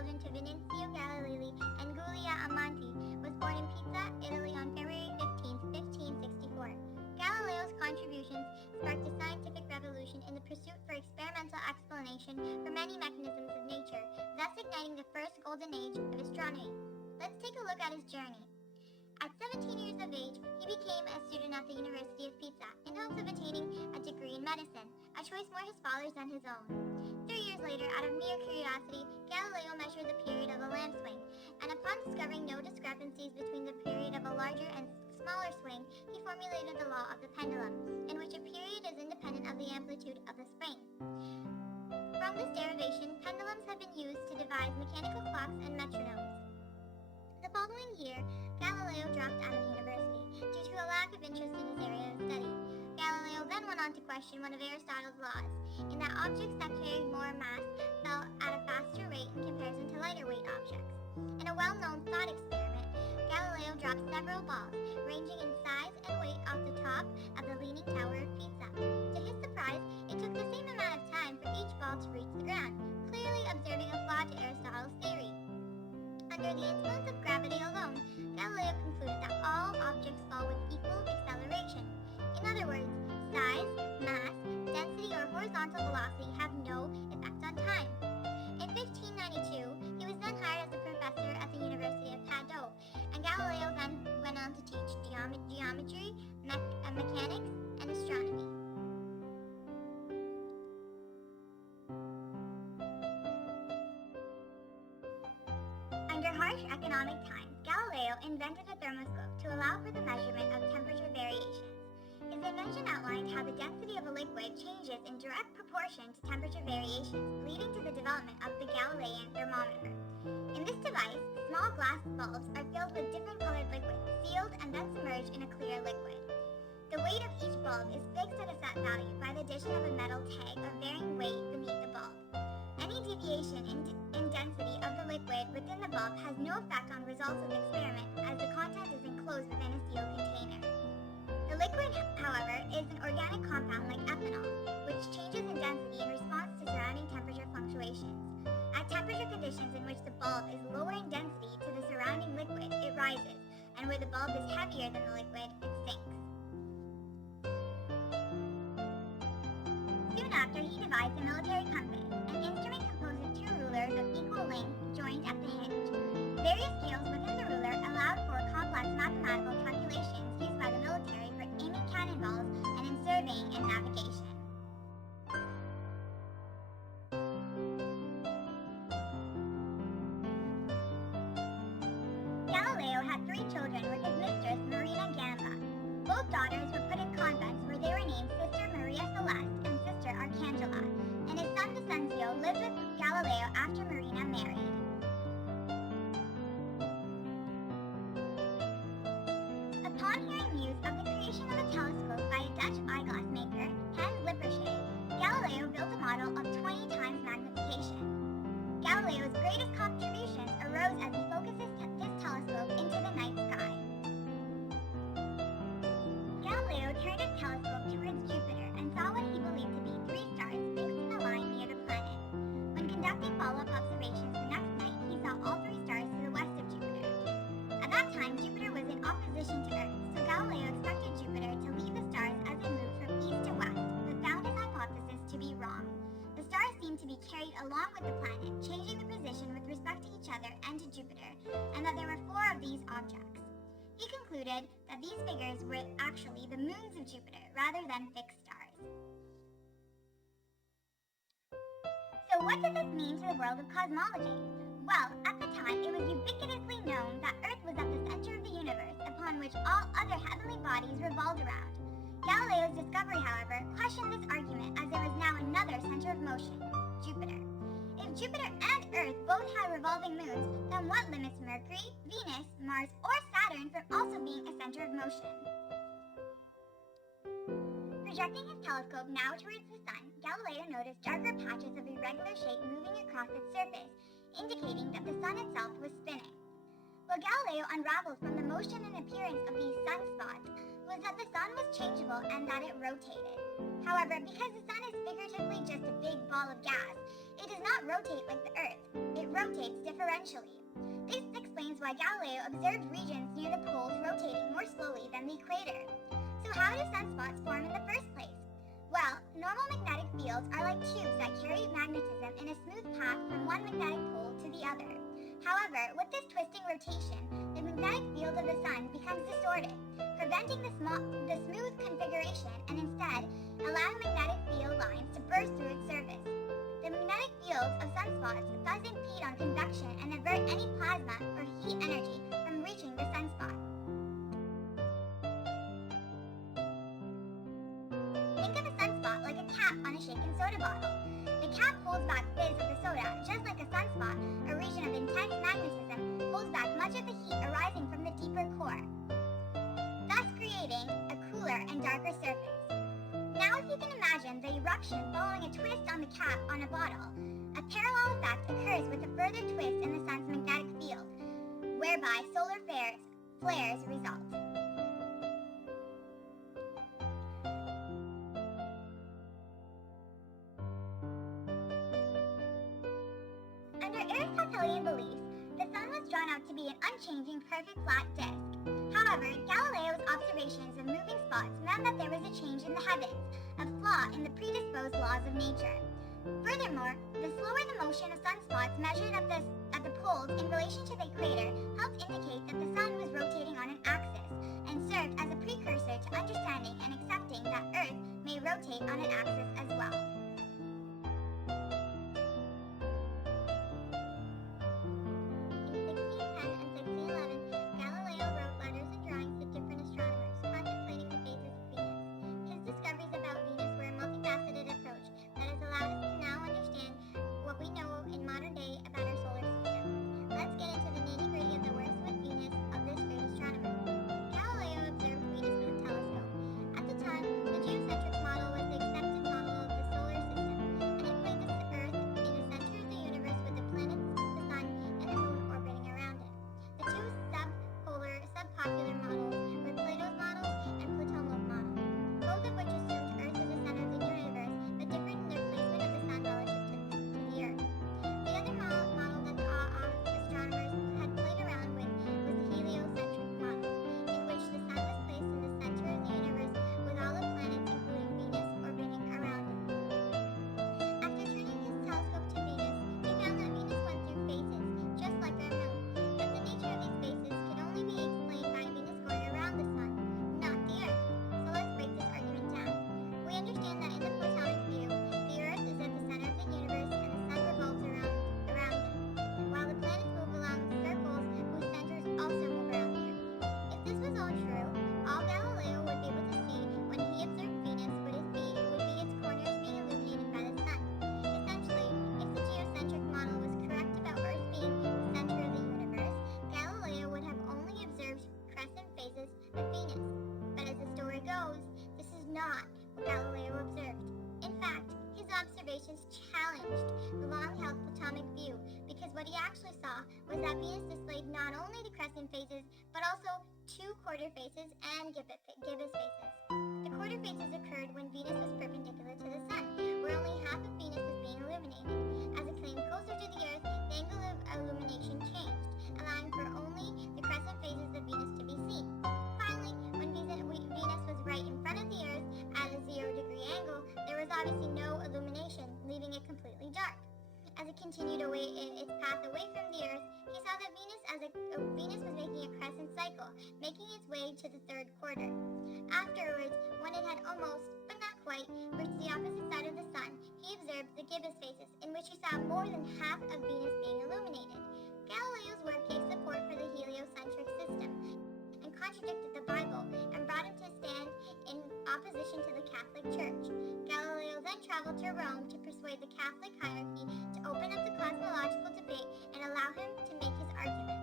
children to Vincenzo Galilei and Giulia Amanti, was born in Pisa, Italy on February 15, 1564. Galileo's contributions sparked a scientific revolution in the pursuit for experimental explanation for many mechanisms of nature, thus igniting the first golden age of astronomy. Let's take a look at his journey. At 17 years of age, he became a student at the University of Pisa in hopes of attaining a degree in medicine, a choice more his father's than his own. 3 years later, out of mere curiosity, Galileo measured the period of a lamp swing, and upon discovering no discrepancies between the period of a larger and smaller swing, he formulated the law of the pendulum, in which a period is independent of the amplitude of the spring. From this derivation, pendulums have been used to devise mechanical clocks and metronomes. The following year, Galileo dropped out of university due to a lack of interest in his area of study. Galileo then went on to question one of Aristotle's laws, in that objects that carried more mass fell at a faster rate in comparison to lighter weight objects. In a well-known thought experiment, Galileo dropped several balls, ranging in size and weight off the top of the Leaning Tower of Pisa. To his surprise, it took the same amount of time for each ball to reach the ground, clearly observing a flaw to Aristotle's theory. Under the influence of gravity alone, Galileo concluded that all objects fall with equal acceleration. In other words, size, mass, density, or horizontal velocity have no effect on time. In 1592, he was then hired as a professor at the University of Padua, and Galileo then went on to teach geometry, mechanics, and astronomy. Under harsh economic times, Galileo invented a thermoscope to allow for the measurement of temperature variations. His invention outlined how the density of a liquid changes in direct proportion to temperature variations, leading to the development of the Galilean thermometer. In this device, small glass bulbs are filled with different colored liquid, sealed, and then submerged in a clear liquid. The weight of each bulb is fixed at a set value by the addition of a metal tag of varying weight beneath the bulb. Any deviation in density of the liquid within the bulb has no effect on results of the experiment, as the content is enclosed within a sealed container. The liquid, however, is an organic compound like ethanol, which changes in density in response to surrounding temperature fluctuations. At temperature conditions in which the bulb is lower in density to the surrounding liquid, it rises, and where the bulb is heavier than the liquid, it sinks. Soon after, he devised a military compass, an instrument composed of 2 rulers of equal length joined at the hinge. Various scales within the ruler allowed for complex mathematical calculations used by the military for aiming cannonballs and in surveying and navigation. Galileo had 3 children with his mistress, Marina Gamba. Both daughters were put in convents where they were named Sister Maria Celeste and Sister Arcangela, and his son Vincenzo lived with Galileo after Marina married. Upon hearing news of the creation of a telescope by a Dutch eyeglass maker, Hans Lippershey, Galileo built a model of 20 times magnification. Galileo's greatest contributions arose as he focused his telescope into the night sky. Galileo turned his telescope towards Jupiter and saw what he believed to be 3 stars fixed in a line near the planet. When conducting follow-up observations the next night, he saw all 3 stars to the west of Jupiter. At that time, Jupiter was in opposition to Earth, so Galileo expected Jupiter to lead the stars as they moved from east to west, but found his hypothesis to be wrong. The stars seemed to be carried along with the planet, changing the position with respect to each other and to Jupiter, and that there were 4 of these objects. He concluded that these figures were actually the moons of Jupiter rather than fixed stars. So what does this mean to the world of cosmology? Well, at the time, it was ubiquitously known that Earth was at the center of the universe, upon which all other heavenly bodies revolved around. Galileo's discovery, however, questioned this argument, as there was now another center of motion, Jupiter. If Jupiter and Earth both had revolving moons, then what limits Mercury, Venus, Mars, or Saturn from also being a center of motion? Projecting his telescope now towards the sun, Galileo noticed darker patches of irregular shape moving across its surface, indicating that the sun itself was spinning. What Galileo unraveled from the motion and appearance of these sunspots was that the sun was changeable and that it rotated. However, because the sun is figuratively just a big ball of gas, it does not rotate like the Earth. It rotates differentially. This explains why Galileo observed regions near the poles rotating more slowly than the equator. So how do sunspots form in the first place? Well, normal magnetic fields are like tubes that carry magnetism in a smooth path from one magnetic pole to the other. However, with this twisting rotation, the magnetic field of the sun becomes distorted, preventing the smooth configuration and instead allowing magnetic field lines to burst through its surface. The magnetic fields of sunspots thus impede on convection and avert any plasma or heat energy from reaching the sunspot. Think of a sunspot like a cap on a shaken soda bottle. The cap holds back fizz of the soda, just like a sunspot, a region of intense magnetism, holds back much of the heat arising from the deeper core, thus creating a cooler and darker surface. Now if you can imagine the eruption following a twist on the cap on a bottle, a parallel effect occurs with a further twist in the sun's magnetic field, whereby solar flares result. Under Aristotelian beliefs, the sun was drawn out to be an unchanging, perfect flat disk. However, Galileo's observations of moving spots meant that there was a change in the heavens, a flaw in the predisposed laws of nature. Furthermore, the slower the motion of sunspots measured at the poles in relation to the equator helped indicate that the sun was rotating on an axis, and served as a precursor to understanding and accepting that Earth may rotate on an axis as well. Challenged the long-held Platonic view because what he actually saw was that Venus displayed not only the crescent phases but also two quarter phases and gibbous phases. The quarter phases occurred when Venus was perpendicular to the Sun, where only half of Venus was being illuminated. As it came closer to the Earth, the angle of illumination changed, allowing for only the crescent phases of Venus to be seen. Finally, when Venus was right in front of the Earth at a 0-degree angle, there was obviously no illumination, leaving it completely dark. As it continued its path away from the Earth, he saw that Venus was making a crescent cycle, making its way to the third quarter. Afterwards, when it had almost, but not quite, reached the opposite side of the Sun, he observed the gibbous phases, in which he saw more than half of Venus being illuminated. Galileo's work gave support for the heliocentric system, and contradicted the Bible, and brought him to stand in opposition to the Catholic Church. Galileo then traveled to Rome to persuade the Catholic hierarchy to open up the cosmological debate and allow him to make his argument.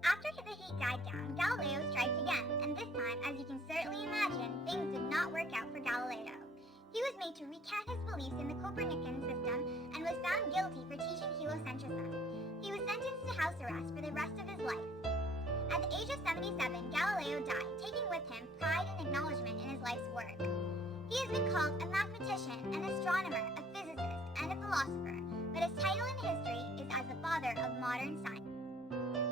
After the heat died down, Galileo strikes again, and this time, as you can certainly imagine, things did not work out for Galileo. He was made to recant his beliefs in the Copernican system and was found guilty for teaching heliocentrism. He was sentenced to house arrest for the rest of his life. At the age of 77, Galileo died, taking with him pride and acknowledgement in his life's work. He has been called a mathematician, an astronomer, a physicist, and a philosopher, but his title in history is as the father of modern science.